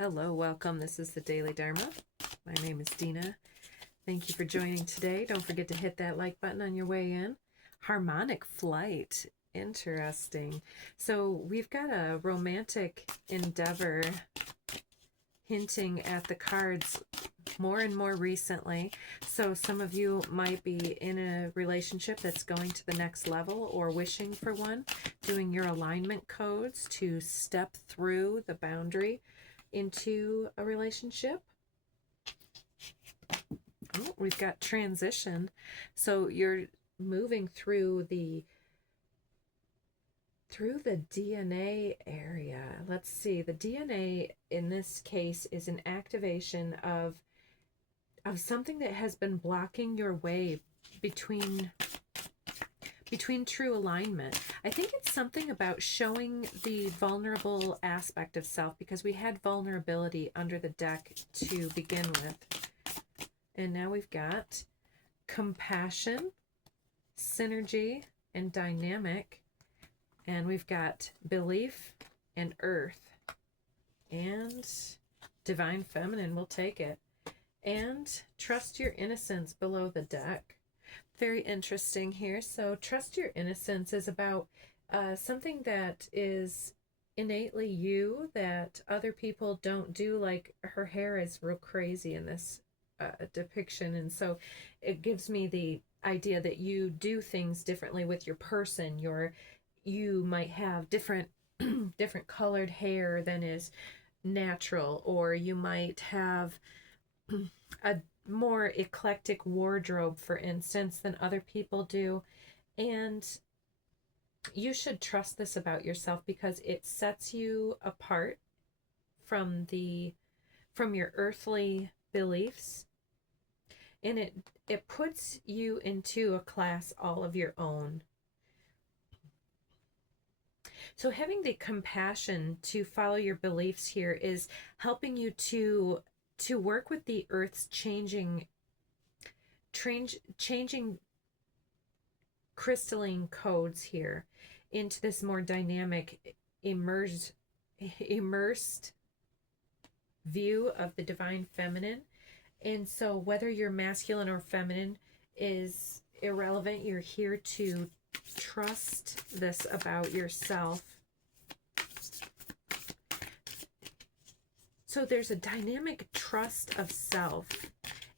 Hello, welcome. This is the Daily Dharma. My name is Dina. Thank you for joining today. Don't forget to hit that like button on your way in. Harmonic flight. Interesting. So we've got a romantic endeavor hinting at the cards more and more recently. So some of you might be in a relationship that's going to the next level or wishing for one, doing your alignment codes to step through the boundary into a relationship. Oh, we've got transition. So you're moving through the DNA area. Let's see. The DNA in this case is an activation of something that has been blocking your way between true alignment. I think it's something about showing the vulnerable aspect of self, because we had vulnerability under the deck to begin with. And now we've got compassion, synergy, and dynamic. And we've got belief and earth. And divine feminine, we'll take it. And trust your innocence below the deck. Very interesting here. So trust your innocence is about something that is innately you that other people don't do. Like her hair is real crazy in this depiction, and so it gives me the idea that you do things differently with your person. You might have different different colored hair than is natural, or you might have a more eclectic wardrobe, for instance, than other people do. And you should trust this about yourself, because it sets you apart from your earthly beliefs, and it puts you into a class all of your own. So having the compassion to follow your beliefs here is helping you to work with the earth's changing crystalline codes here into this more dynamic, immersed view of the divine feminine. And so whether you're masculine or feminine is irrelevant. You're here to trust this about yourself. So there's a dynamic trust of self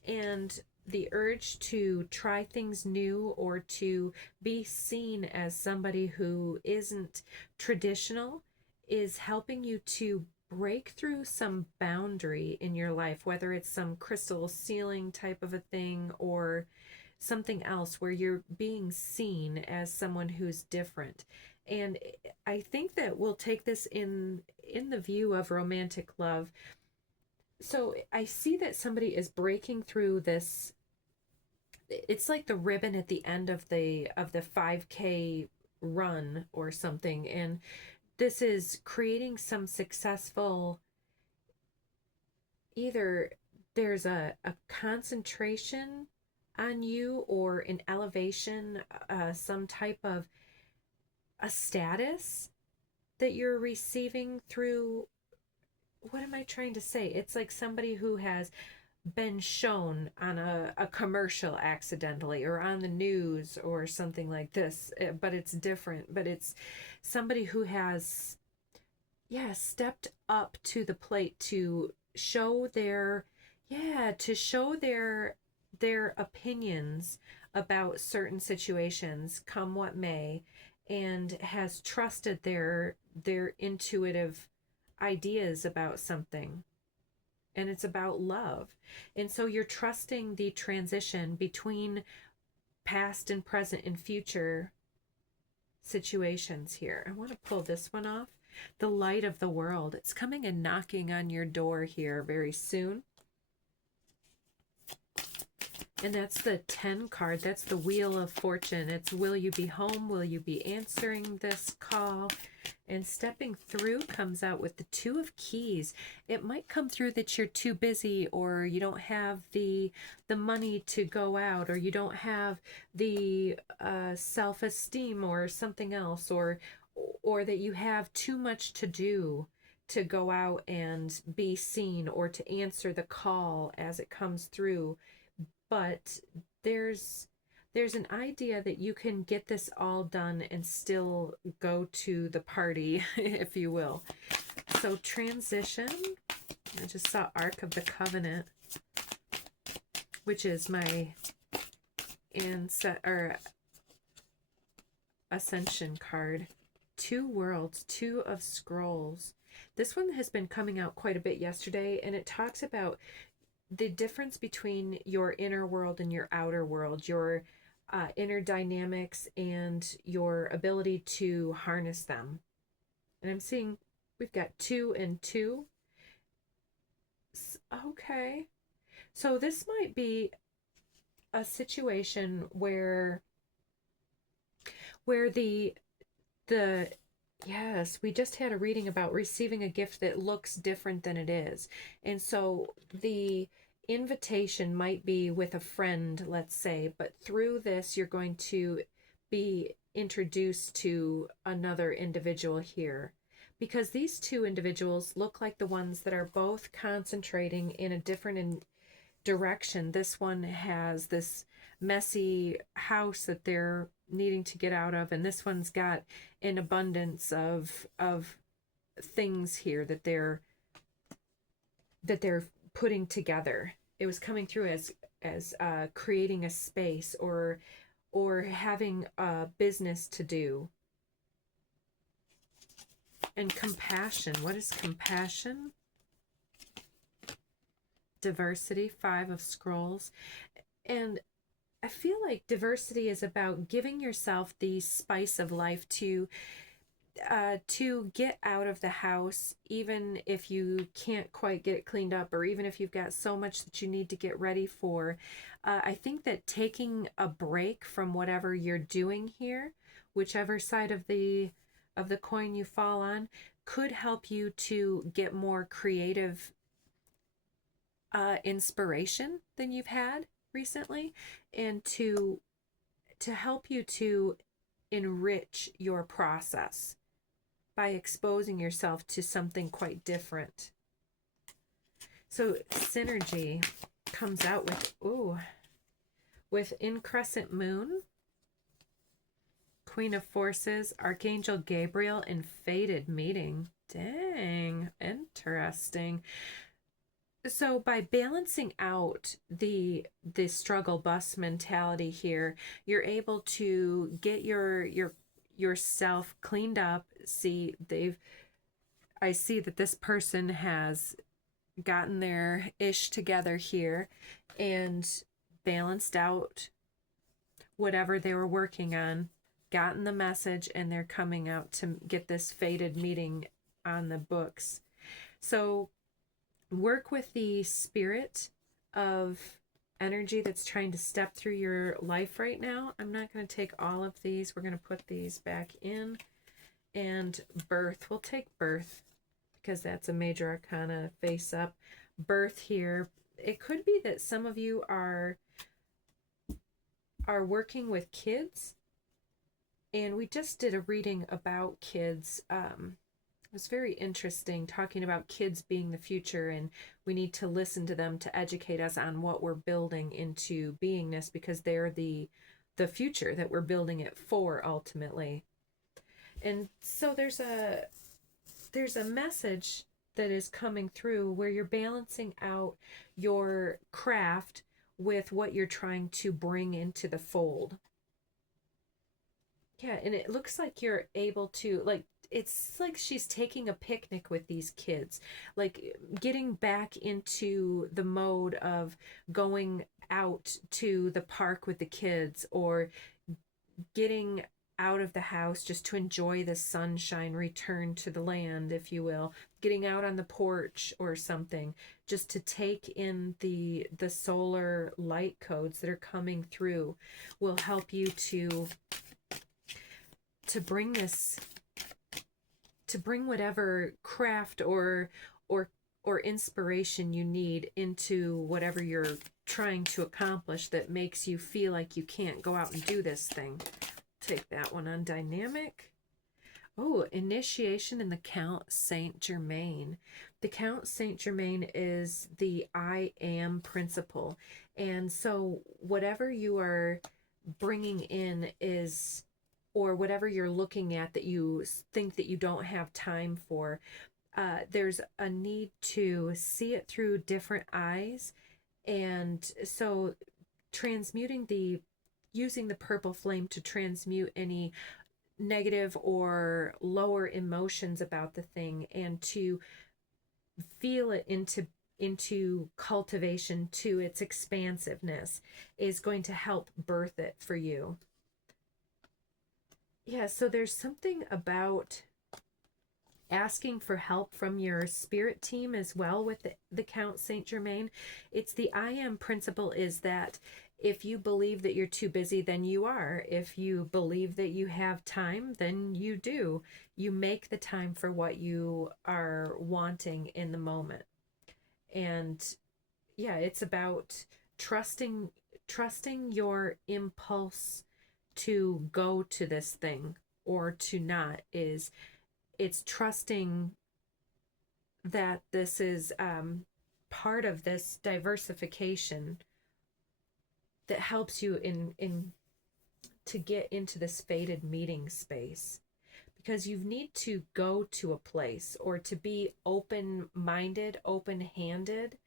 and the urge to try things new, or to be seen as somebody who isn't traditional, is helping you to break through some boundary in your life, whether it's some crystal ceiling type of a thing or something else where you're being seen as someone who's different. And I think that we'll take this in the view of romantic love. So I see that somebody is breaking through this. It's like the ribbon at the end of the 5K run or something. And this is creating some successful, either there's a concentration on you, or an elevation, some type of a status that you're receiving through. What am I trying to say? It's like somebody who has been shown on a commercial accidentally, or on the news or something like this, but it's different. But it's somebody who has stepped up to the plate to show their opinions about certain situations, come what may, and has trusted their intuitive ideas about something. And it's about love. And so you're trusting the transition between past and present and future situations here. I want to pull this one off. The light of the world. It's coming and knocking on your door here very soon. And that's the 10 card. That's the Wheel of Fortune. It's, will you be home? Will you be answering this call? And stepping through comes out with the 2 of Keys. It might come through that you're too busy, or you don't have the money to go out, or you don't have the self-esteem or something else, or that you have too much to do to go out and be seen or to answer the call as it comes through. But there's an idea that you can get this all done and still go to the party, if you will. So transition, I just saw Ark of the Covenant, which is my Ascension card. 2 Worlds, 2 of Scrolls. This one has been coming out quite a bit yesterday, and it talks about the difference between your inner world and your outer world, your inner dynamics and your ability to harness them. And I'm seeing we've got 2 and 2. Okay. So this might be a situation where the yes, we just had a reading about receiving a gift that looks different than it is. And so the invitation might be with a friend, let's say, but through this you're going to be introduced to another individual here, because these 2 individuals look like the ones that are both concentrating in a different direction. This one has this messy house that they're needing to get out of, and this one's got an abundance of things here that they're putting together. It was coming through as creating a space or having a business to do. And compassion. What is compassion? Diversity, 5 of Scrolls. And I feel like diversity is about giving yourself the spice of life to get out of the house, even if you can't quite get it cleaned up, or even if you've got so much that you need to get ready for. I think that taking a break from whatever you're doing here, whichever side of the coin you fall on, could help you to get more creative inspiration than you've had recently, and to help you to enrich your process by exposing yourself to something quite different. So synergy comes out with increscent moon, Queen of Forces, Archangel Gabriel, and fated meeting. Dang, interesting. So by balancing out the struggle bus mentality here, you're able to get yourself cleaned up. I see that this person has gotten their ish together here and balanced out whatever they were working on, gotten the message, and they're coming out to get this fated meeting on the books. So work with the spirit of energy that's trying to step through your life right now. I'm not going to take all of these. We're going to put these back in. And birth. We'll take birth because that's a major arcana face up. Birth here. It could be that some of you are working with kids. And we just did a reading about kids. It was very interesting, talking about kids being the future, and we need to listen to them to educate us on what we're building into beingness, because they're the future that we're building it for ultimately. And so there's a message that is coming through where you're balancing out your craft with what you're trying to bring into the fold. Yeah, and it looks like you're able to, like, it's like she's taking a picnic with these kids, like getting back into the mode of going out to the park with the kids, or getting out of the house just to enjoy the sunshine, return to the land, if you will, getting out on the porch or something, just to take in the solar light codes that are coming through, will help you to bring this, to bring whatever craft or inspiration you need into whatever you're trying to accomplish that makes you feel like you can't go out and do this thing. Take that one on dynamic. Oh, initiation in the Count Saint Germain. The Count Saint Germain is the I am principle. And so whatever you are bringing in is, or whatever you're looking at that you think that you don't have time for, there's a need to see it through different eyes. And so using the purple flame to transmute any negative or lower emotions about the thing, and to feel it into cultivation to its expansiveness, is going to help birth it for you. Yeah, so there's something about asking for help from your spirit team as well with the Count Saint Germain. It's the I am principle, is that if you believe that you're too busy, then you are. If you believe that you have time, then you do. You make the time for what you are wanting in the moment. And yeah, it's about trusting your impulse to go to this thing or to not. It's trusting that this is part of this diversification that helps you in to get into this fated meeting space, because you need to go to a place or to be open-minded, open-handed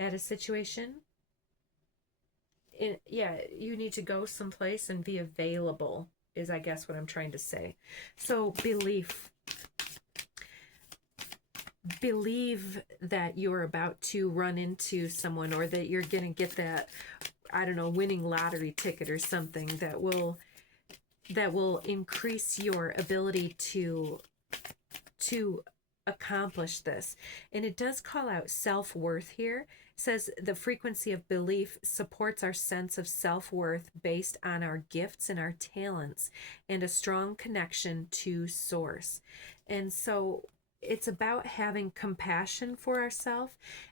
at a situation. Yeah, you need to go someplace and be available, is I guess what I'm trying to say. So believe that you're about to run into someone, or that you're going to get that, I don't know, winning lottery ticket or something that will increase your ability to accomplish this. And it does call out self-worth here. It says the frequency of belief supports our sense of self-worth based on our gifts and our talents and a strong connection to source. And so it's about having compassion for ourselves,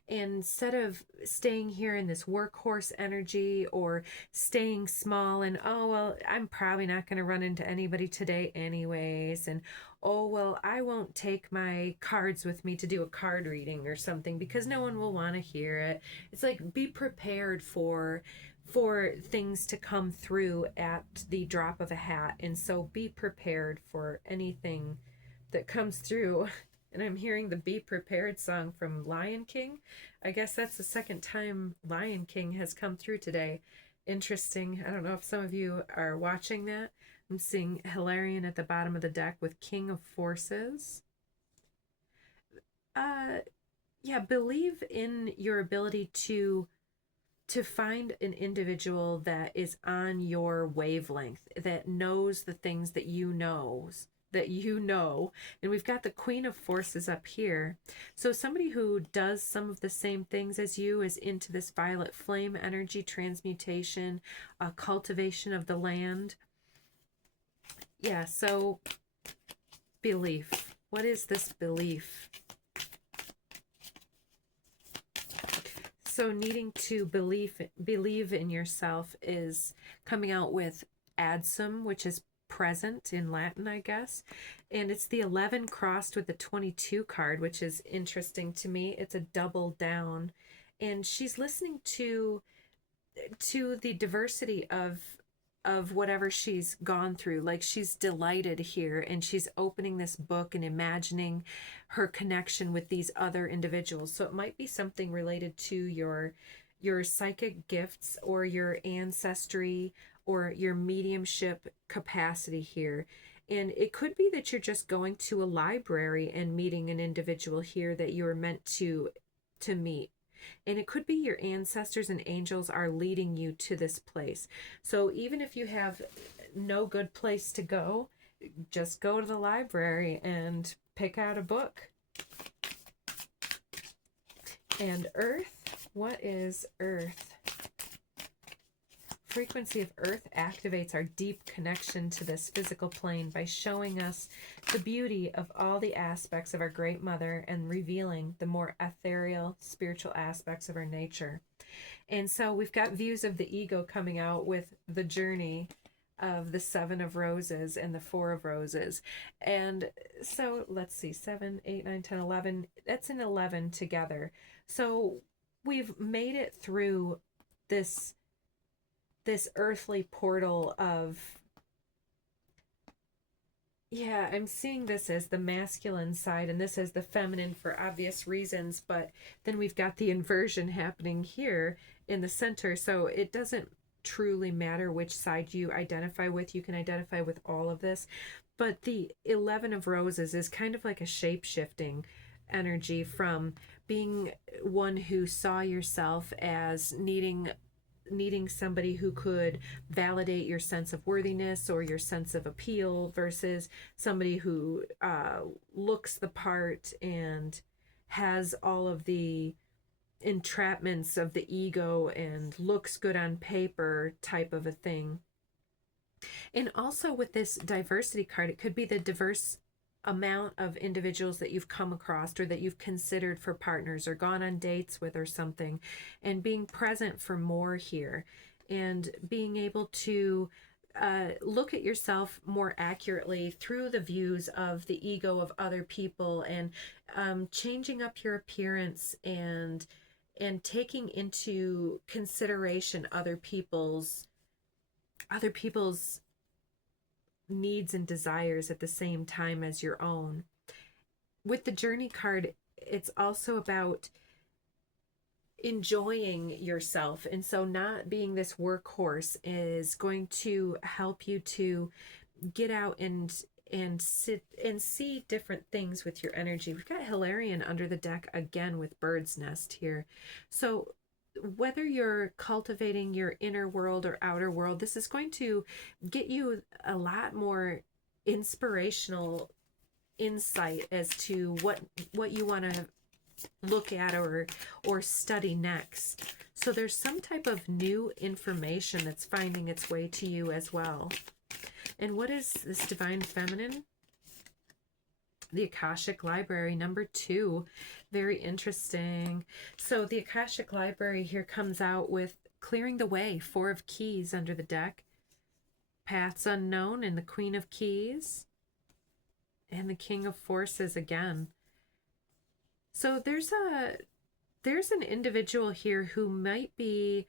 and instead of staying here in this workhorse energy, or staying small and, oh well, I'm probably not going to run into anybody today anyways, and oh well, I won't take my cards with me to do a card reading or something because no one will want to hear it. It's like, be prepared for things to come through at the drop of a hat. And so be prepared for anything that comes through. And I'm hearing the Be Prepared song from Lion King. I guess that's the second time Lion King has come through today. Interesting. I don't know if some of you are watching that. I'm seeing Hilarion at the bottom of the deck with King of Forces. Yeah, believe in your ability to find an individual that is on your wavelength, that knows the things that you know. And we've got the Queen of Forces up here. So somebody who does some of the same things as you, is into this violet flame energy, transmutation, cultivation of the land. Yeah, so belief. What is this belief? So needing to believe in yourself is coming out with adsum, which is present in Latin, I guess. And it's the 11 crossed with the 22 card, which is interesting to me. It's a double down. And she's listening to the diversity of whatever she's gone through. Like, she's delighted here, and she's opening this book and imagining her connection with these other individuals. So it might be something related to your psychic gifts, or your ancestry, or your mediumship capacity here. And it could be that you're just going to a library and meeting an individual here that you were meant to meet. And it could be your ancestors and angels are leading you to this place. So even if you have no good place to go, just go to the library and pick out a book. And Earth, what is Earth? Frequency of Earth activates our deep connection to this physical plane by showing us the beauty of all the aspects of our Great Mother and revealing the more ethereal, spiritual aspects of our nature. And so we've got views of the ego coming out with the journey. of the 7 of Roses and the 4 of Roses. And so let's see, 7, 8, 9, 10, 11. That's an 11 together. So we've made it through this earthly portal of, yeah, I'm seeing this as the masculine side and this as the feminine for obvious reasons, but then we've got the inversion happening here in the center. So it doesn't truly matter which side you identify with. You can identify with all of this. But the 11 of Roses is kind of like a shape-shifting energy from being one who saw yourself as needing somebody who could validate your sense of worthiness or your sense of appeal versus somebody who looks the part and has all of the entrapments of the ego and looks good on paper type of a thing. And also with this diversity card, it could be the diverse amount of individuals that you've come across or that you've considered for partners or gone on dates with or something, and being present for more here and being able to look at yourself more accurately through the views of the ego of other people, and changing up your appearance and taking into consideration other people's needs and desires at the same time as your own. With the Journey card, it's also about enjoying yourself, and so not being this workhorse is going to help you to get out and sit and see different things with your energy. We've got Hilarion under the deck again with Bird's Nest here. So whether you're cultivating your inner world or outer world, this is going to get you a lot more inspirational insight as to what you want to look at or study next. So there's some type of new information that's finding its way to you as well. And what is this Divine Feminine? The Akashic Library, number 2. Very interesting. So the Akashic Library here comes out with clearing the way, 4 of Keys under the deck. Paths Unknown and the Queen of Keys. And the King of Forces again. So there's an individual here who might be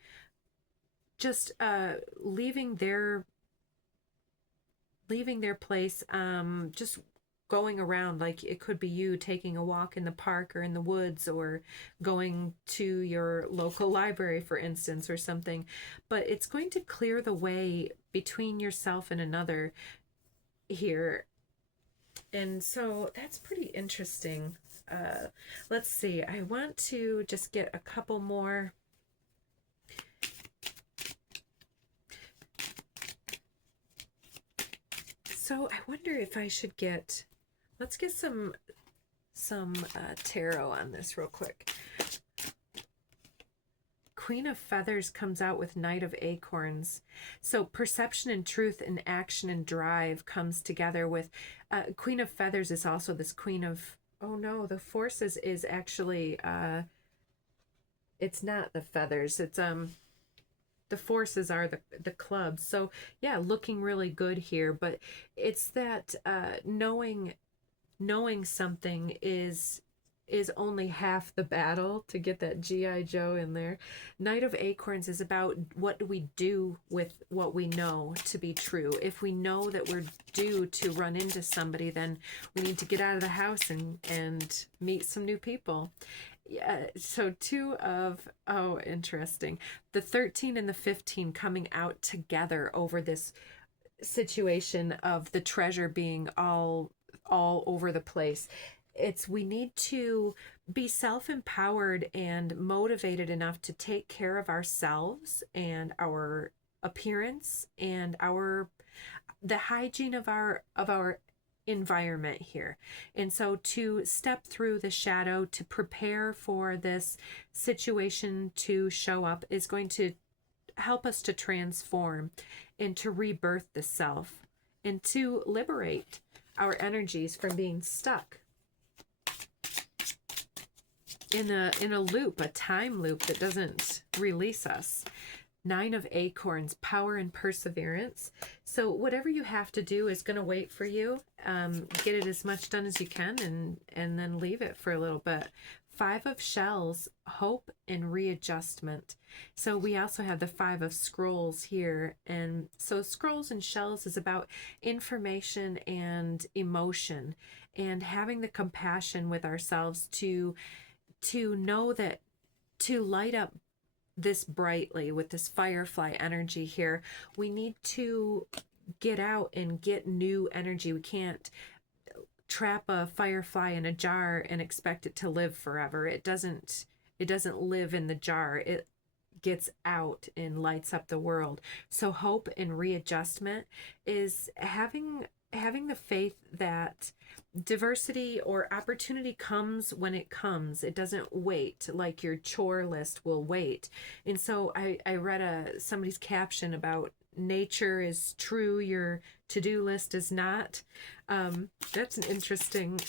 just leaving their place, just going around. Like it could be you taking a walk in the park or in the woods or going to your local library, for instance, or something. But it's going to clear the way between yourself and another here. And so that's pretty interesting. Let's see. I want to just get a couple more. So I wonder if I should get, let's get some tarot on this real quick. Queen of Feathers comes out with Knight of Acorns. So perception and truth and action and drive comes together with Queen of Feathers is also this Queen of, oh no, the Forces is actually, it's not the feathers. It's, the Forces are the clubs. So yeah, looking really good here, but it's that knowing something is only half the battle to get that G.I. Joe in there. Knight of Acorns is about what do we do with what we know to be true. If we know that we're due to run into somebody, then we need to get out of the house and meet some new people. Yeah, so 2 of, oh, interesting. The 13 and the 15 coming out together over this situation of the treasure being all over the place. It's we need to be self-empowered and motivated enough to take care of ourselves and our appearance and the hygiene of our environment here. And so to step through the shadow, to prepare for this situation to show up, is going to help us to transform and to rebirth the self and to liberate our energies from being stuck in a loop, a time loop that doesn't release us. 9 of Acorns, power and perseverance. So whatever you have to do is going to wait for you. Get it as much done as you can, and then leave it for a little bit. 5 of Shells, hope and readjustment. So we also have the 5 of Scrolls here. And so Scrolls and Shells is about information and emotion, and having the compassion with ourselves to know that, to light up this brightly with this firefly energy here, we need to get out and get new energy. We can't trap a firefly in a jar and expect it to live forever. It doesn't live in the jar. It gets out and lights up the world. So hope and readjustment is having the faith that diversity or opportunity comes when it comes. It doesn't wait, like your chore list will wait. And so I read somebody's caption about nature is true, your to-do list is not. That's an interesting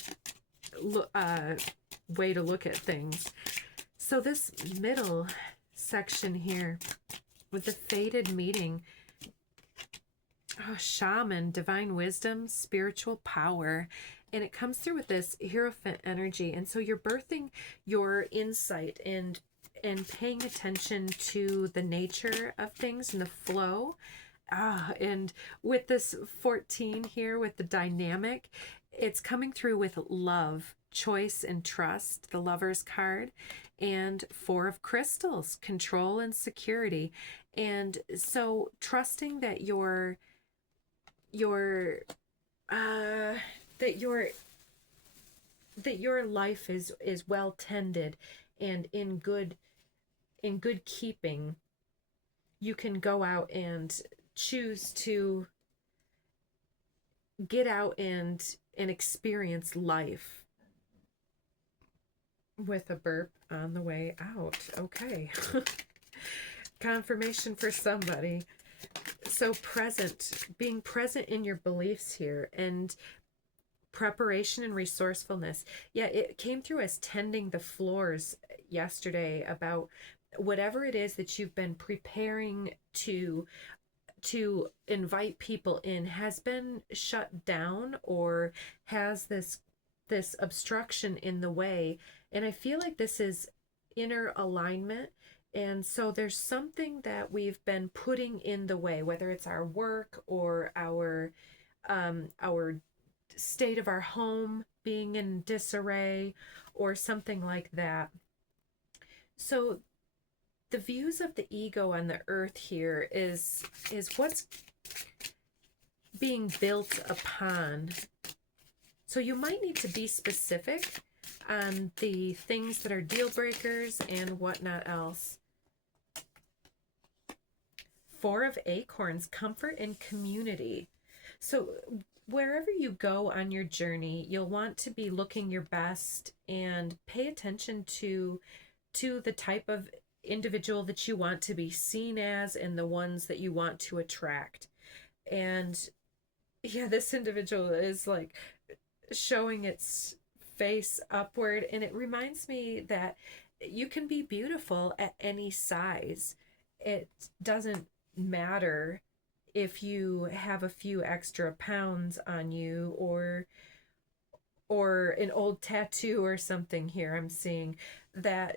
way to look at things. So this middle section here with the fated meeting, shaman, divine wisdom, spiritual power. And it comes through with this Hierophant energy. And so you're birthing your insight and paying attention to the nature of things and the flow. And with this 14 here, with the dynamic, it's coming through with love, choice, and trust, the Lover's card, and 4 of Crystals, control and security. And so trusting that your life is well tended and in good keeping. You can go out and choose to get out and experience life. With a burp on the way out. Okay. Confirmation for somebody. So being present in your beliefs here, and preparation and resourcefulness. Yeah, it came through as tending the floors yesterday, about whatever it is that you've been preparing to invite people in has been shut down or has this obstruction in the way. And I feel like this is inner alignment. And so there's something that we've been putting in the way, whether it's our work or our state of our home being in disarray or something like that. So the views of the ego on the earth here is what's being built upon. So you might need to be specific on the things that are deal breakers and whatnot else. 4 of Acorns, comfort and community. So wherever you go on your journey, you'll want to be looking your best and pay attention to the type of individual that you want to be seen as and the ones that you want to attract. And yeah, this individual is like showing its face upward, and it reminds me that you can be beautiful at any size. It doesn't matter if you have a few extra pounds on you or an old tattoo or something here. I'm seeing that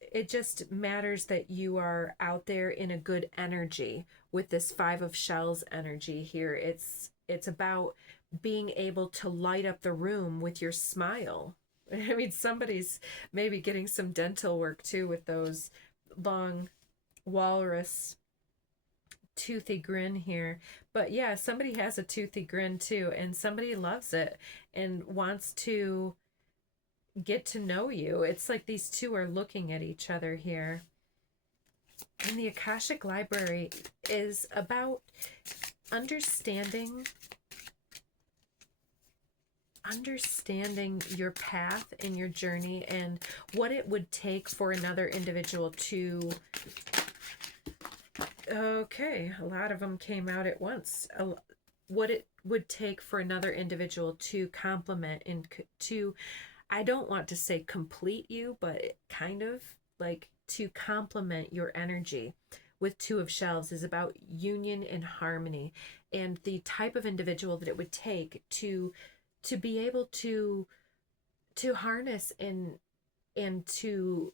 it just matters that you are out there in a good energy with this 5 of Shells energy here. It's about being able to light up the room with your smile. I mean, somebody's maybe getting some dental work too with those long walrus toothy grin here. But yeah, somebody has a toothy grin too, and somebody loves it and wants to get to know you. It's like these two are looking at each other here. And the Akashic Library is about understanding your path and your journey and what it would take for another individual to... Okay, a lot of them came out at once. What it would take for another individual to complement and to... I don't want to say complete you, but kind of like to complement your energy. with Two of Shelves is about union and harmony, and the type of individual that it would take to be able to harness and to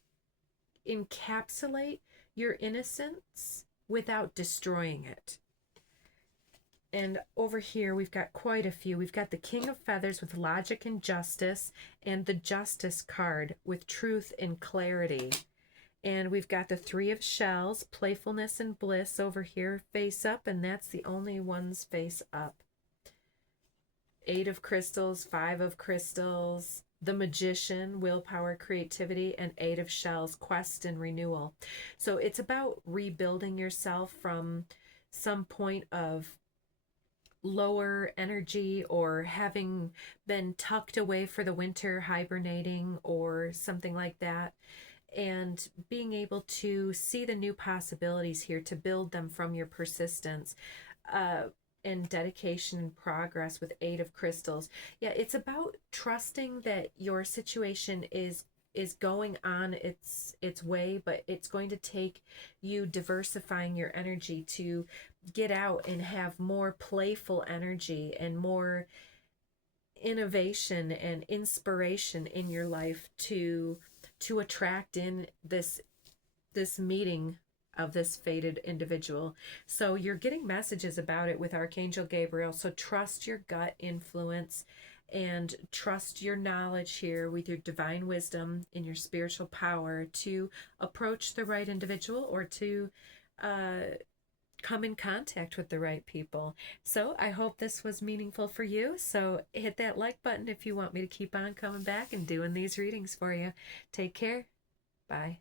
encapsulate your innocence without destroying it. And over here, we've got quite a few. We've got the King of Feathers with logic and justice, and the Justice card with truth and clarity. And we've got the Three of Shells, playfulness and bliss over here, face up, and that's the only ones face up. Eight of Crystals, Five of Crystals, the Magician, willpower, creativity, and Eight of Shells, quest and renewal. So it's about rebuilding yourself from some point of lower energy, or having been tucked away for the winter, hibernating or something like that, and being able to see the new possibilities here to build them from your persistence and dedication and progress with Eight of Crystals. Yeah, it's about trusting that your situation is going on its way, but it's going to take you diversifying your energy to get out and have more playful energy and more innovation and inspiration in your life to attract in this meeting of this fated individual. So you're getting messages about it with Archangel Gabriel. So trust your gut influence and trust your knowledge here with your divine wisdom and your spiritual power to approach the right individual, or to come in contact with the right people. So I hope this was meaningful for you. So hit that like button if you want me to keep on coming back and doing these readings for you. Take care. Bye.